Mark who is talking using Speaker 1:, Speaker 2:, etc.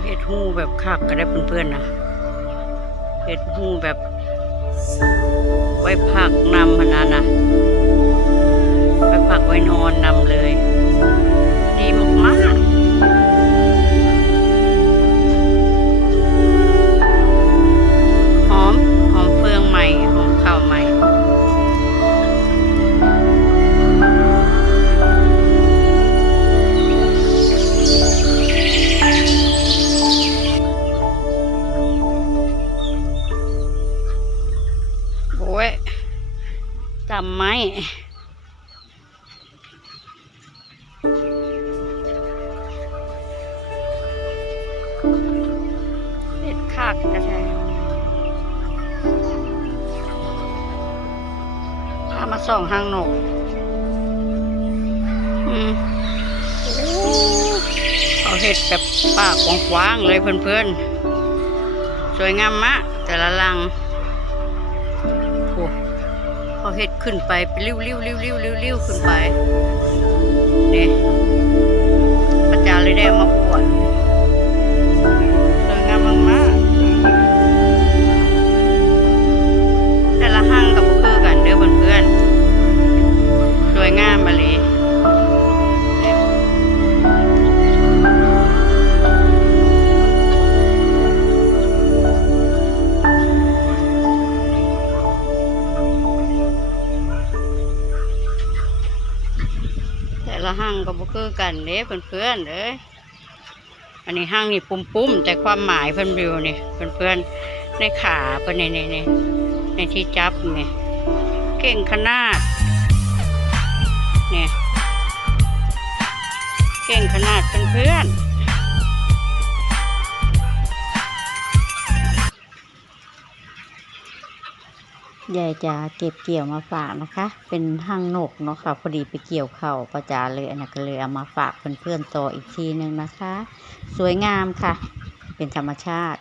Speaker 1: เฮ็ดหูแบบคักก็ได้เพื่อนๆนะเห็ดหูแบบ ไว้พักนำพนนนะไว้พักไว้นอนนำเลย จำไหมเด็ดคักจะใช่พามาส่องหางนกอืมโอ้เขาเห็ดแบบปากกว้างๆเลยเพื่อนๆ สวยงามมากแต่ละลัง เห็ดขึ้นไปไปริ้วริ้วริ้วริ้วริ้วริ้วขึ้นไปนี่พระจาเลยได้มา ละห้างกับบุคือกันเด้เพื่อนๆเด้ออันนี้ห้างนี่ปุ่มๆแต่ความหมายเพื่อนวิวนี่เพื่อนๆในขาเพื่อนในในในในที่จับนี่เก่งขนาดเนี่ยเก่งขนาดเพื่อนๆ
Speaker 2: ยายจะเก็บเกี่ยวมาฝากนะคะ เป็นห้างนกเนาะค่ะพอดีไปเกี่ยวเข่าประจาเลยอันะก็เลยเอามาฝากเพื่อนๆต่ออีกทีหนึ่งนะคะ สวยงามค่ะ เป็นธรรมชาติ